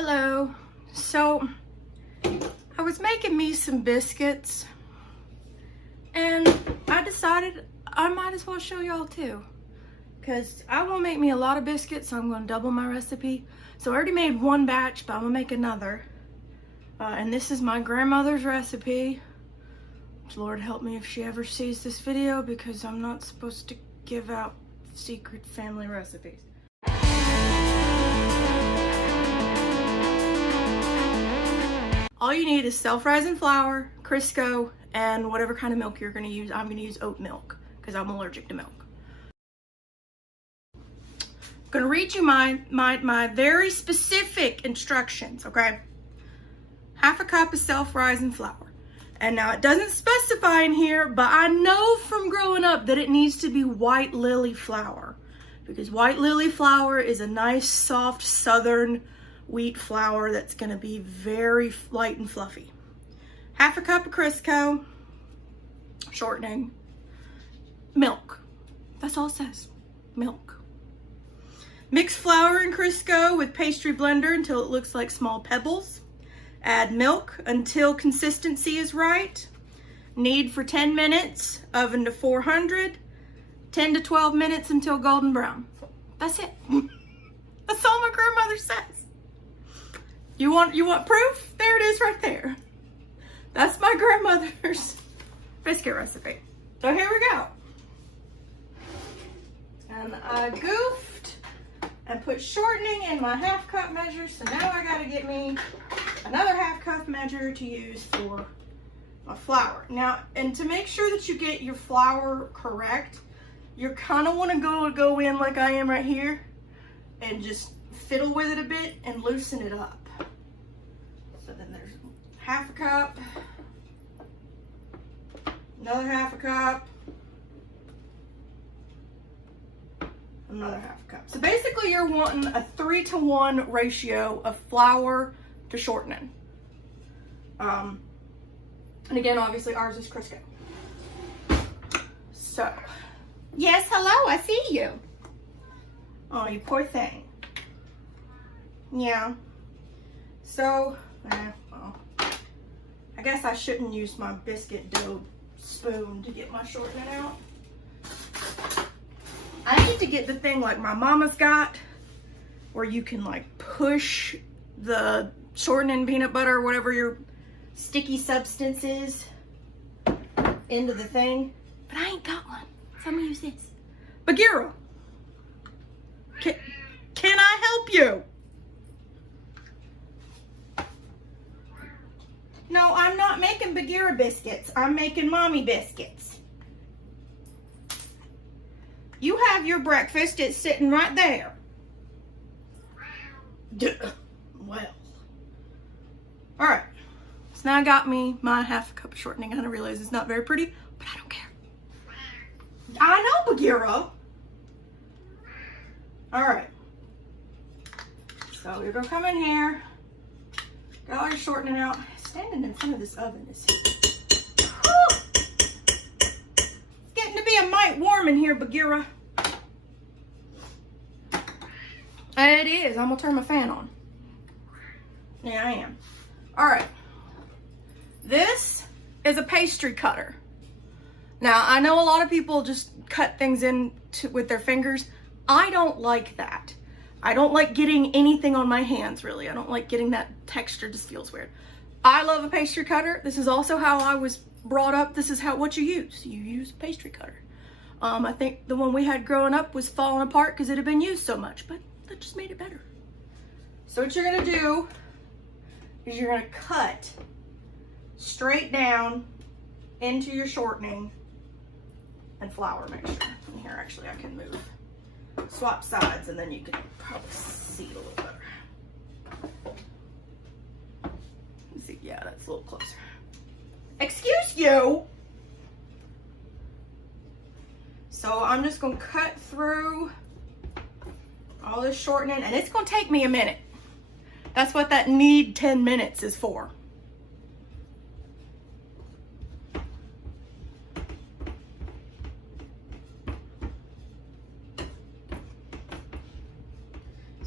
Hello. So I was making me some biscuits and I decided I might as well show y'all too, because I will make me a lot of biscuits, so I'm going to double my recipe. So I already made one batch, but I'm going to make another. And this is my grandmother's recipe. Lord help me if she ever sees this video, because I'm not supposed to give out secret family recipes. All you need is self-rising flour, Crisco, and whatever kind of milk you're going to use. I'm going to use oat milk because I'm allergic to milk. I'm going to read you my very specific instructions, okay? Half a cup of self-rising flour. And now it doesn't specify in here, but I know from growing up that it needs to be white lily flour, because white lily flour is a nice, soft, southern wheat flour that's going to be very light and fluffy. Half a cup of Crisco, shortening, milk. That's all it says, milk. Mix flour and Crisco with pastry blender until it looks like small pebbles. Add milk until consistency is right. Knead for 10 minutes, oven to 400, 10 to 12 minutes until golden brown. That's it. That's all my grandmother says. You want proof? There it is right there. That's my grandmother's biscuit recipe. So here we go. And I goofed and put shortening in my half cup measure, so now I gotta get me another half cup measure to use for my flour. Now, and to make sure that you get your flour correct, you kind of want to go in like I am right here and just fiddle with it a bit and loosen it up. So then there's half a cup, another half a cup, another half a cup. So basically you're wanting a 3-to-1 ratio of flour to shortening. And again, obviously ours is Crisco. So, yes, hello, I see you. Oh, you poor thing. Yeah. So, well, I guess I shouldn't use my biscuit dough spoon to get my shortening out. I need to get the thing like my mama's got, where you can like push the shortening peanut butter or whatever your sticky substance is into the thing. But I ain't got one, so I'm gonna use this. Bagheera, can I help you? No, I'm not making Bagheera biscuits. I'm making mommy biscuits. You have your breakfast. It's sitting right there. Well. All right. So now I got me my half a cup of shortening. I realize it's not very pretty, but I don't care. I know, Bagheera. All right. So you're going to come in here. Got all your shortening out. Standing in front of this oven is getting to be a mite warm in here, Bagheera. It is. I'm gonna turn my fan on. Yeah, I am. All right. This is a pastry cutter. Now, I know a lot of people just cut things in with their fingers. I don't like that. I don't like getting anything on my hands, really. I don't like getting that texture. Just feels weird. I love a pastry cutter. This is also how I was brought up. This is what you use. You use a pastry cutter. I think the one we had growing up was falling apart because it had been used so much, but that just made it better. So what you're gonna do is you're gonna cut straight down into your shortening and flour mixture. And here, actually, I can move, swap sides, and then you can probably see it a little better. See, yeah, that's a little closer. Excuse you. So I'm just gonna cut through all this shortening, and it's gonna take me a minute. That's what that knead 10 minutes is for.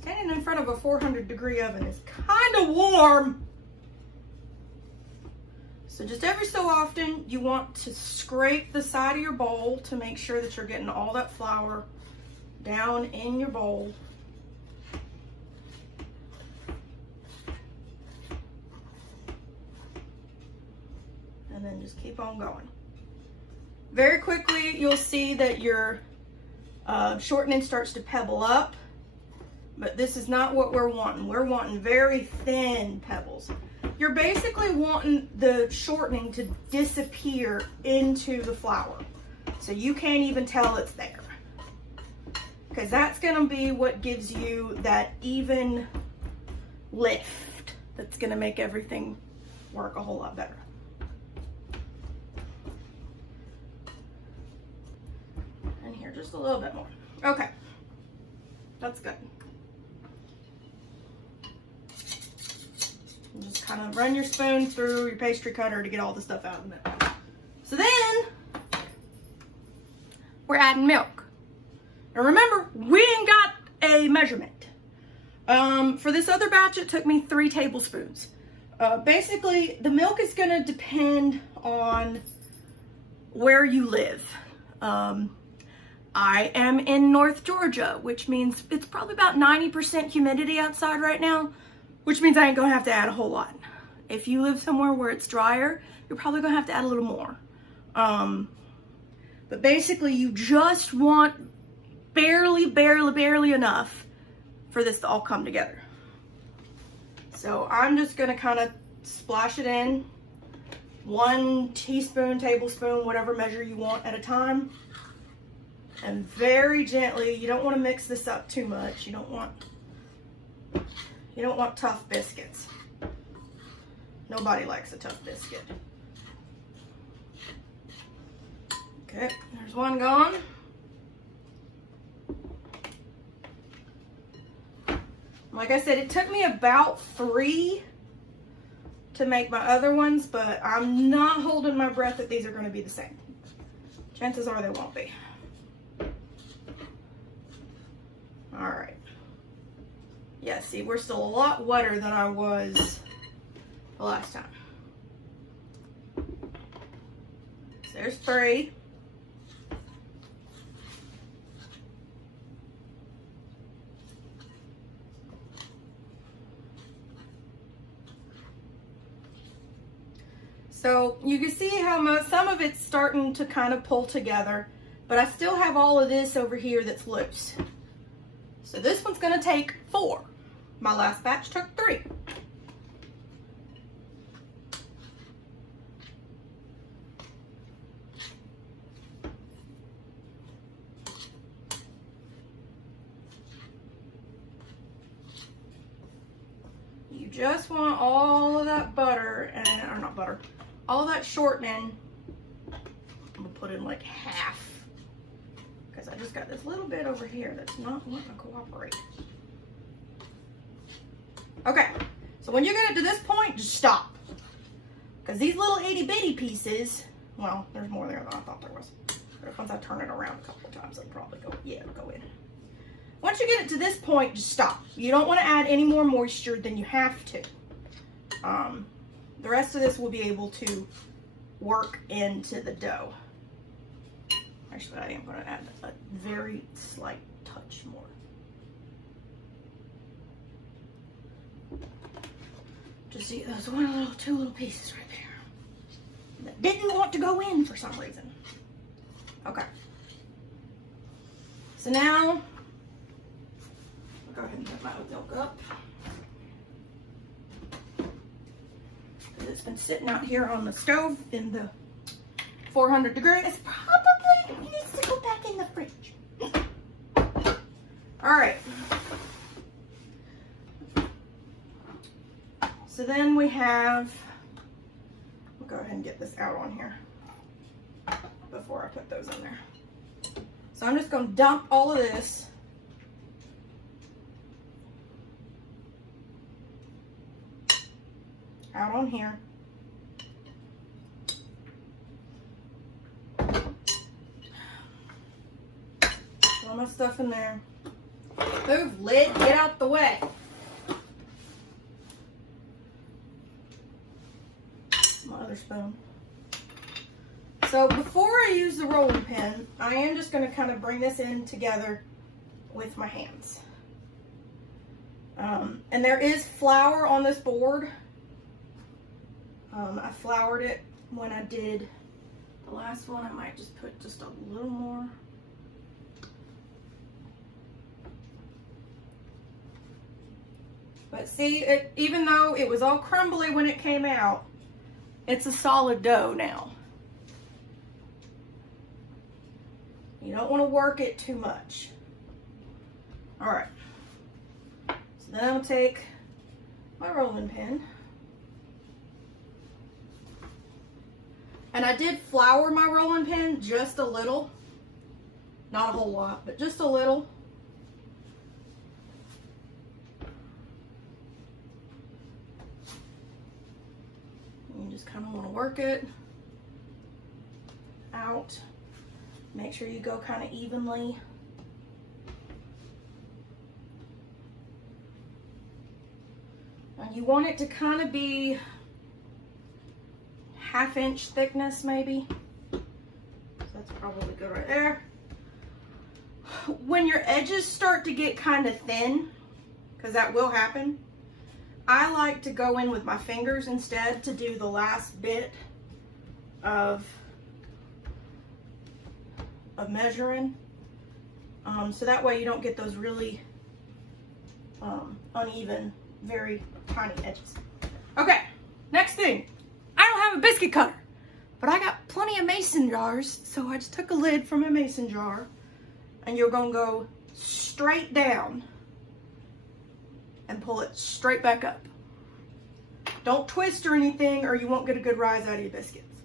Standing in front of of a 400-degree oven is kind of warm. So just every so often, you want to scrape the side of your bowl to make sure that you're getting all that flour down in your bowl. And then just keep on going. Very quickly, you'll see that your shortening starts to pebble up, but this is not what we're wanting. We're wanting very thin pebbles. You're basically wanting the shortening to disappear into the flour, so you can't even tell it's there, because that's going to be what gives you that even lift that's going to make everything work a whole lot better. And here, just a little bit more. Okay, that's good. And just kind of run your spoon through your pastry cutter to get all the stuff out of the middle. So then, we're adding milk. Now remember, we ain't got a measurement. For this other batch, it took me 3 tablespoons. Basically, the milk is going to depend on where you live. I am in North Georgia, which means it's probably about 90% humidity outside right now, which means I ain't gonna have to add a whole lot. If you live somewhere where it's drier, you're probably gonna have to add a little more. But basically, you just want barely enough for this to all come together. So I'm just gonna kind of splash it in, 1 teaspoon, tablespoon, whatever measure you want at a time. And very gently, you don't want to mix this up too much. You don't want tough biscuits. Nobody likes a tough biscuit. Okay, there's one gone. Like I said, it took me about 3 to make my other ones, but I'm not holding my breath that these are going to be the same. Chances are they won't be. All right. Yeah, see, we're still a lot wetter than I was the last time. So there's 3. So you can see how some of it's starting to kind of pull together, but I still have all of this over here that's loose. So this one's gonna take 4. My last batch took 3. You just want all of that butter, or not butter, all of that shortening. I'm gonna put in like half, because I just got this little bit over here that's not wanting to cooperate. Okay, so when you get it to this point, just stop. Because these little itty bitty pieces, well, there's more there than I thought there was. But once I turn it around a couple of times, it'll probably go, yeah, it'll go in. Once you get it to this point, just stop. You don't want to add any more moisture than you have to. The rest of this will be able to work into the dough. Actually, I am going to add a very slight touch more. Just see those 2 little pieces right there that didn't want to go in for some reason. Okay. So now, I'll go ahead and put my oat milk up. It's been sitting out here on the stove in the 400 degrees. It probably needs to go back in the fridge. All right. So then we have, we'll go ahead and get this out on here before I put those in there. So I'm just going to dump all of this out on here. All my stuff in there. Move, lid, get out the way. my other spoon. So before I use the rolling pin, I am just going to kind of bring this in together with my hands. And there is flour on this board. I floured it when I did the last one. I might just put just a little more. But see, even though it was all crumbly when it came out, it's a solid dough now. You don't want to work it too much. All right. So then I'll take my rolling pin. And I did flour my rolling pin just a little. Not a whole lot, but just a little. You just kind of want to work it out. Make sure you go kind of evenly. And you want it to kind of be 1/2 inch thickness maybe. So that's probably good right there. When your edges start to get kind of thin, because that will happen, I like to go in with my fingers instead to do the last bit of measuring. So that way you don't get those really uneven, very tiny edges. Okay, next thing. I don't have a biscuit cutter, but I got plenty of mason jars, so I just took a lid from a mason jar, and you're gonna go straight down and pull it straight back up. Don't twist or anything, or you won't get a good rise out of your biscuits.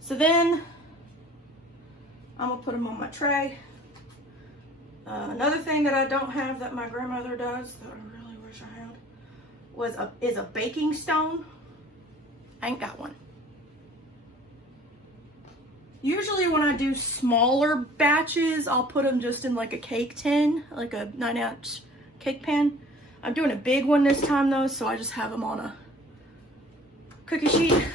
So then I'm gonna put them on my tray. Another thing that I don't have that my grandmother does that I really wish I had is a baking stone. I ain't got one. Usually when I do smaller batches, I'll put them just in like a cake tin, like a 9-ounce cake pan. I'm doing a big one this time though, so I just have them on a cookie sheet.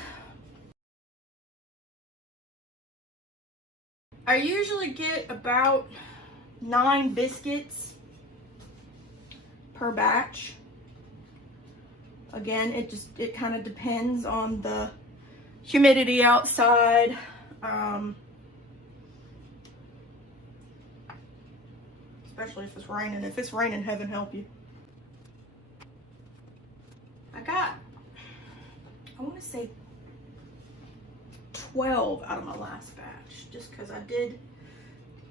I usually get about 9 biscuits per batch. Again, it kind of depends on the humidity outside. Especially if it's raining. If it's raining, heaven help you. I want to say 12 out of my last batch, just because I did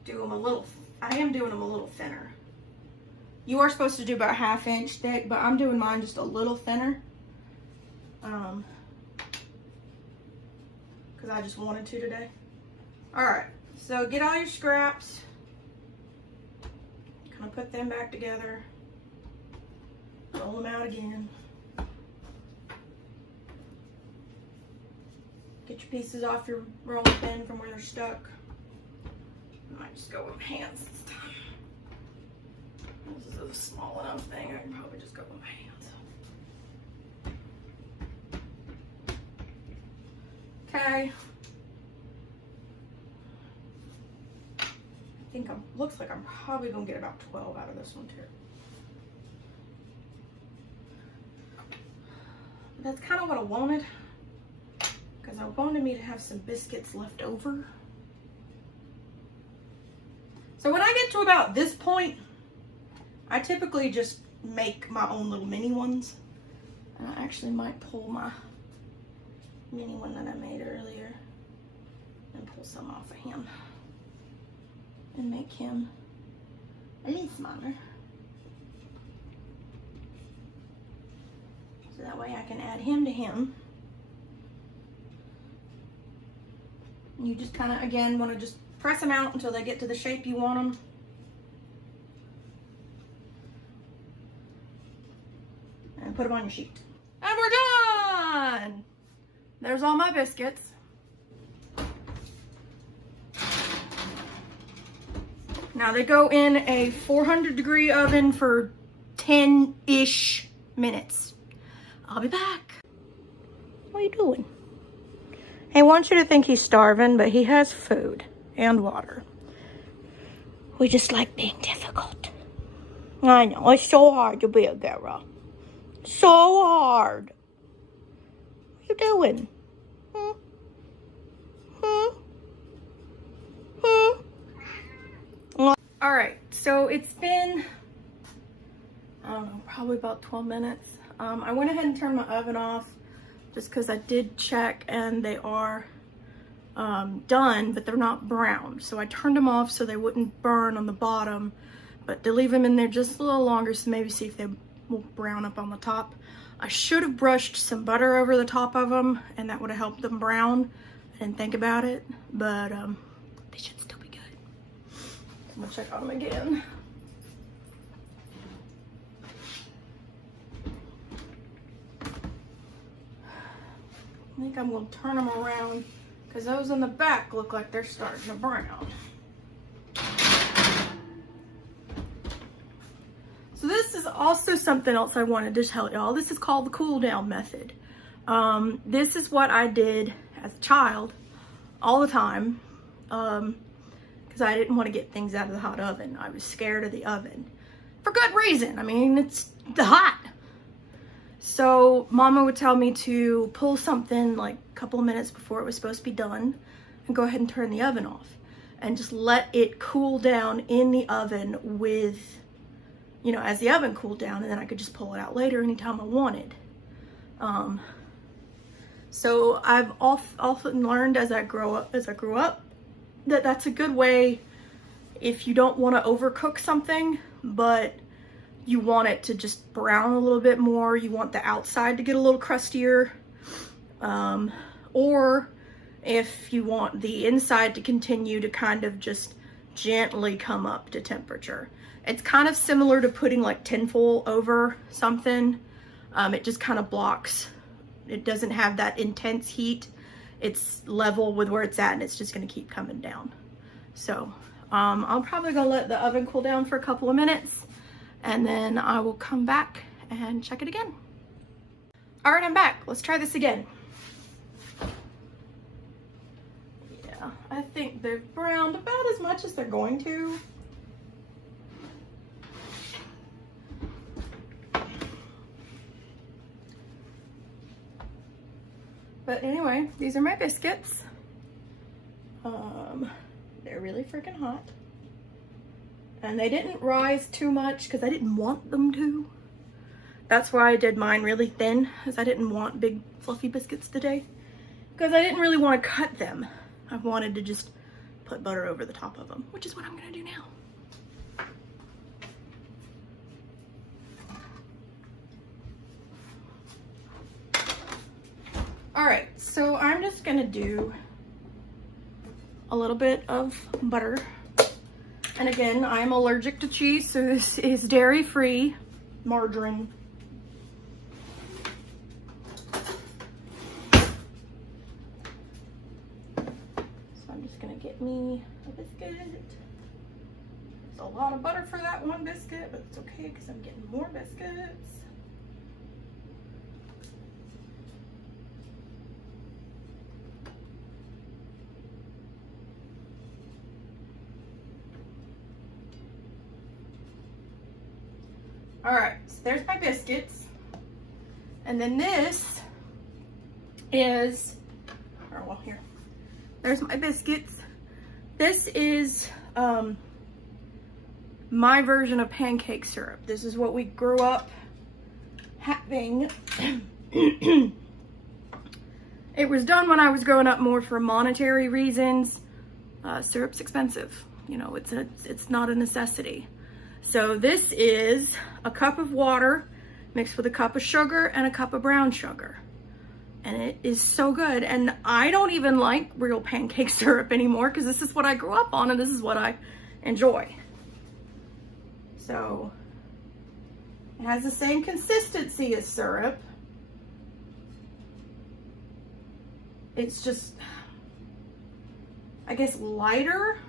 do them I am doing them a little thinner. You are supposed to do about 1/2 inch thick, but I'm doing mine just a little thinner. Because I just wanted to today. Alright, so get all your scraps. Kind of put them back together. Roll them out again. Get your pieces off your rolling pin from where they're stuck. I might just go with my hands this time. This is a small enough thing, I can probably just go with my hands. Okay. I think looks like I'm probably gonna get about 12 out of this one too. That's kind of what I wanted, because I wanted me to have some biscuits left over. So when I get to about this point, I typically just make my own little mini ones. And I actually might pull my mini one that I made earlier and pull some off of him and make him a little smaller. So that way I can add him to him. And you just kind of, again, want to just press them out until they get to the shape you want them. And put them on your sheet. And we're done! There's all my biscuits. Now they go in a 400-degree oven for 10-ish minutes. I'll be back. What are you doing? He wants you to think he's starving, but he has food and water. We just like being difficult. I know, it's so hard to be a girl. So hard. What you doing? All right, so it's been, I don't know, probably about 12 minutes. I went ahead and turned my oven off just because I did check and they are done, but they're not browned. So I turned them off so they wouldn't burn on the bottom, but to leave them in there just a little longer, so maybe see if they will brown up on the top. I should have brushed some butter over the top of them, and that would have helped them brown. I didn't think about it, but they should still be good. I'm gonna check on them again. I think I'm gonna turn them around because those in the back look like they're starting to brown. So this is also something else I wanted to tell y'all. This is called the cool down method. This is what I did as a child all the time because I didn't want to get things out of the hot oven. I was scared of the oven for good reason. I mean, it's hot. So Mama would tell me to pull something like a couple of minutes before it was supposed to be done and go ahead and turn the oven off and just let it cool down in the oven with, you know, as the oven cooled down, and then I could just pull it out later anytime I wanted. So I've often learned as I grew up that that's a good way if you don't want to overcook something, but you want it to just brown a little bit more. You want the outside to get a little crustier. Or if you want the inside to continue to kind of just gently come up to temperature. It's kind of similar to putting like tinfoil over something. It just kind of blocks. It doesn't have that intense heat. It's level with where it's at, and it's just gonna keep coming down. So I'm probably gonna let the oven cool down for a couple of minutes, and then I will come back and check it again. All right, I'm back. Let's try this again. Yeah, I think they've browned about as much as they're going to. But anyway, these are my biscuits. They're really freaking hot. And they didn't rise too much because I didn't want them to. That's why I did mine really thin, because I didn't want big fluffy biscuits today. Because I didn't really want to cut them. I wanted to just put butter over the top of them, which is what I'm gonna do now. All right, so I'm just gonna do a little bit of butter. And again, I'm allergic to cheese, so this is dairy-free margarine. So I'm just gonna get me a biscuit. It's a lot of butter for that one biscuit, but it's okay because I'm getting more biscuits. All right, so there's my biscuits. And then this is, or well, here. There's my biscuits. This is my version of pancake syrup. This is what we grew up having. It was done when I was growing up more for monetary reasons. Syrup's expensive. You know, it's not a necessity. So this is a cup of water mixed with a cup of sugar and a cup of brown sugar. And it is so good. And I don't even like real pancake syrup anymore because this is what I grew up on and this is what I enjoy. So it has the same consistency as syrup. It's just, I guess, lighter.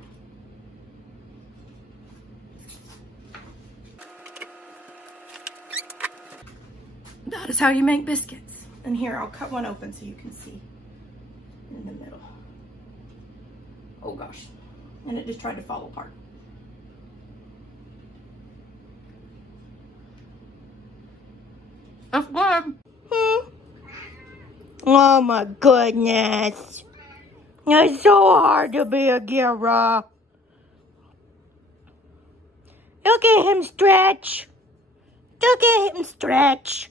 That is how you make biscuits. And here, I'll cut one open so you can see. in the middle. Oh gosh. And it just tried to fall apart. That's good. Oh my goodness. It's so hard to be a Gira. Look at him stretch. Look at him stretch.